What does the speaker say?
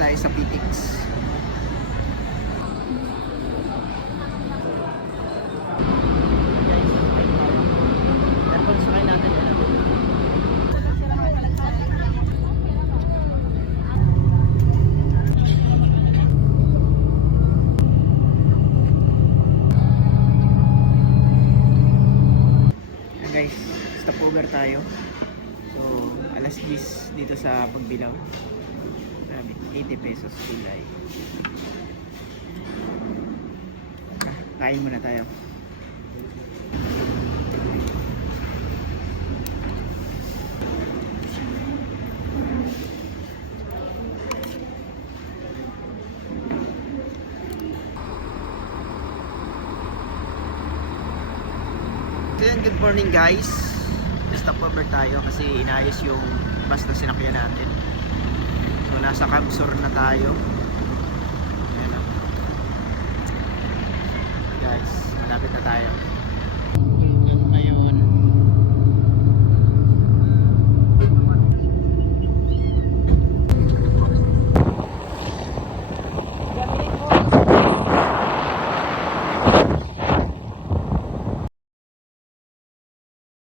tayo sa PTX. Guys, stopover tayo. So, alas 10 dito sa Pagbilao. Grabe, 80 pesos kulay. Kain muna tayo. So yun, good morning guys. Stopover tayo kasi inayos yung bus na sinakyan natin. So nasa Camsor na tayo. Ayan na. Guys, malapit na tayo.